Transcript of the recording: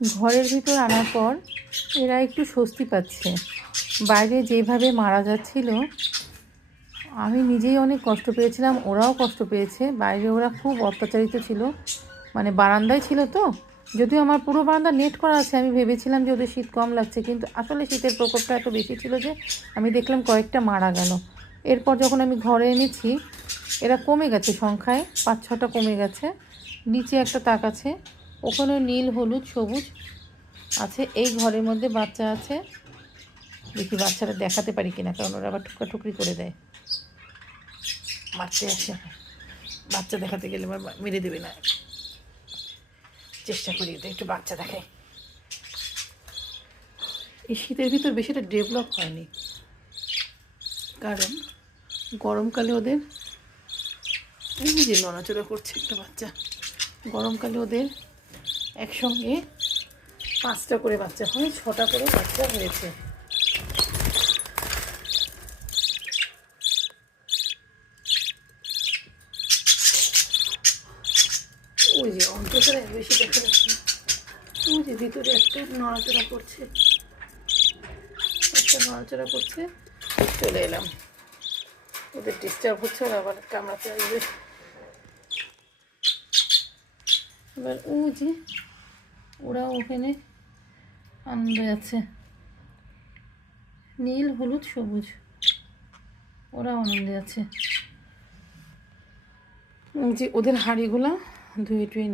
ঘরের ভিতর আনার পর এরা একটু স্বস্তি পাচ্ছে। বাইরে যেভাবে মারা যাচ্ছিল, আমি নিজেই অনেক কষ্ট পেয়েছিলাম, ওরাও কষ্ট পেয়েছে। বাইরে ওরা খুব অত্যাচারিত ছিল, মানে বারান্দায় ছিল তো। যদিও আমার পুরো বারান্দা নেট করা আছে, আমি ভেবেছিলাম যে ওদের শীত কম লাগছে, কিন্তু আসলে শীতের প্রকোপটা এত বেশি ছিল যে আমি দেখলাম কয়েকটা মারা গেল। এরপর যখন আমি ঘরে এনেছি, এরা কমে গেছে সংখ্যায়, 5-6টা কমে গেছে। নিচে একটা তাক আছে, ওখানেও নীল, হলুদ, সবুজ আছে। এই ঘরের মধ্যে বাচ্চা আছে, দেখি বাচ্চারা দেখাতে পারি কিনা, কারণ ওরা আবার ঠুকরি করে দেয়, মারতে আসে। বাচ্চা দেখাতে গেলে আবার মেরে দেবে না, চেষ্টা করি একটু বাচ্চা দেখাই। এই শীতের ভিতর বেশিটা ডেভেলপ হয়নি, কারণ গরমকালে ওদের এই যে নড়াচড়া করছে একটা বাচ্চা। গরমকালে ওদের একসঙ্গে 5টা করে বাচ্চা হয়, 6টা করে বাচ্চা হয়েছে। ওই যে অন্ততরা বেশি দেখা যাচ্ছে, ওই যে ভিতরে একটা নড়াচড়া করছে, চলে এলাম। ওদের ডিস্টার্ব হচ্ছে, ওরা আবার কামড়াতে আসবে। এবার ও যে ওরা ওখানে আনন্দে আছে, নীল, হলুদ, সবুজ, ওরা আনন্দে আছে। যে ওদের হাঁড়িগুলো ধুয়ে টুয়ে